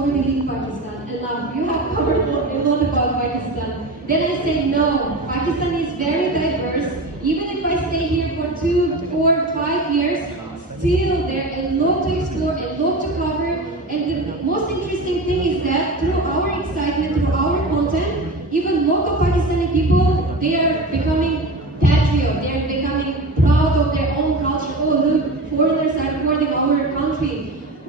already leave Pakistan, and now you have covered a lot about Pakistan. Then I said, no, Pakistan is very diverse. Even if I stay here for 2, 4, 5 years, still there are a lot to explore, a lot to cover. And the most interesting thing is that through our excitement, through our content, even local Pakistani people, they are becoming patriot, they are becoming proud of their own culture. Oh, look, foreigners are recording our country.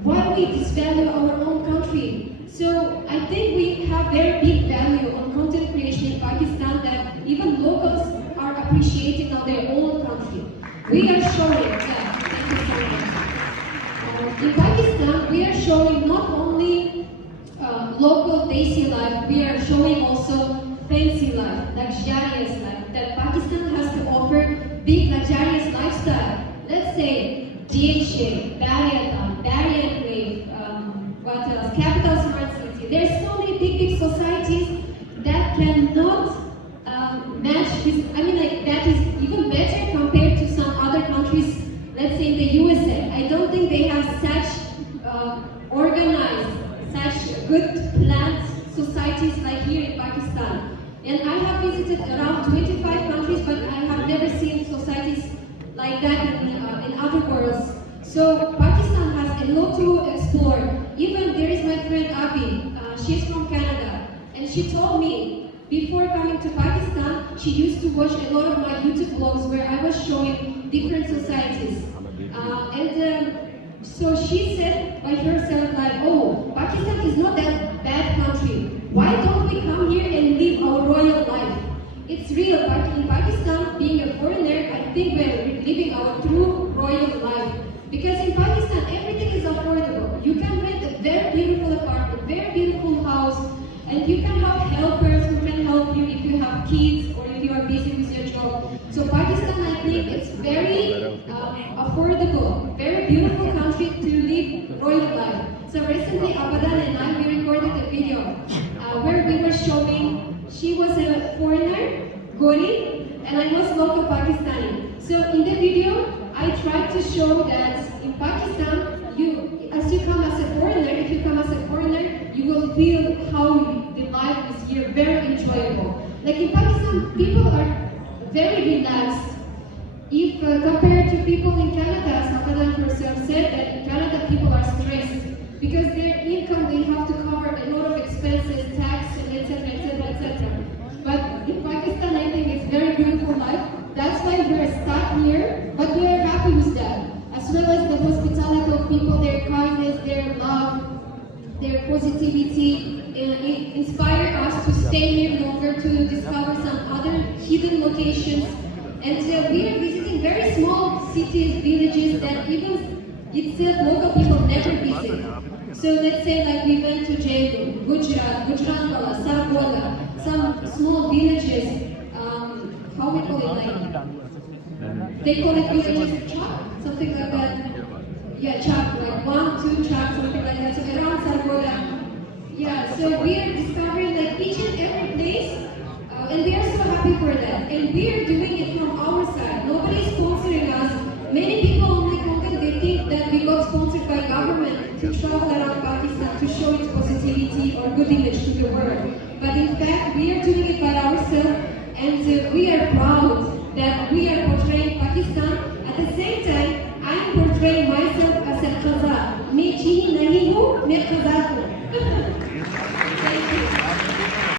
Why we disvalue our own country? So I think we have very big value on content creation in Pakistan that even locals are appreciating of their own country. We are showing that. Thank you so much. In Pakistan, we are showing not only local desi life, we are showing also fancy life, luxurious life, that Pakistan has to offer big luxurious lifestyle. Let's say DHA, Barriatan, Barrier Wave, what else? Capital Smart City. There's so many big societies that cannot match this. I mean, like, that is even better compared to some other countries, let's say in the USA. I don't think they have such organized, such good planned societies like here in Pakistan. And I have visited around 25 countries, but I have never seen societies like that in other worlds. So Pakistan has a lot to explore. Even there is my friend Abby, she's from Canada, and she told me before coming to Pakistan, she used to watch a lot of my YouTube vlogs where I was showing different societies. So she said by herself, like, oh, Pakistan is not that bad country. Why don't we come here and live our royal life? It's real, but in Pakistan, being a foreigner, I think we're living our true royal life. Because in Pakistan, everything is affordable. You can rent a very beautiful apartment, very beautiful house, and you can have helpers who can help you if you have kids or if you are busy with your job. So Pakistan, I think it's very affordable, very beautiful country to live royal life. So recently, Abadan and I, we recorded a video where we were showing, she was a foreigner, Gori, and I was local Pakistani. So in the video, I tried to show that in Pakistan, as you come as a foreigner, if you come as a foreigner, you will feel how the life is here very enjoyable. Like in Pakistan, people are very relaxed. If compared to people in Canada, as Hakadan herself said, that in Canada people are stressed because their income, they have to cover a lot of expenses, tax, and etc., etc., etc. But in Pakistan, I think it's very beautiful life. That's why we're stuck here, but we are happy with that. As well as the hospitality of people, their kindness, their love, their positivity, inspire us to stay here longer, to discover some other hidden locations. And we are visiting very small cities, villages that even itself local people never visit. So let's say like we went to Jaipur, Gujarat, Gujranwala, Sargoda, some small villages, how we call it, like, they call it villages, chak, something like that. Yeah, chak, like 1, 2 chak, something like that. So around Sargoda. Yeah, so we are discovering like each and every place, and we are so happy for that. And we are doing it from our side. Nobody is sponsoring us. Many people only content, they think that we got sponsored by government to travel around Pakistan to show its positivity or good image to the world. But in fact, we are doing it by ourselves, and we are proud that we are portraying Pakistan. At the same time, I am portraying myself as a Khazar. मैं चीनी नहीं हूँ, मैं खजार हूँ.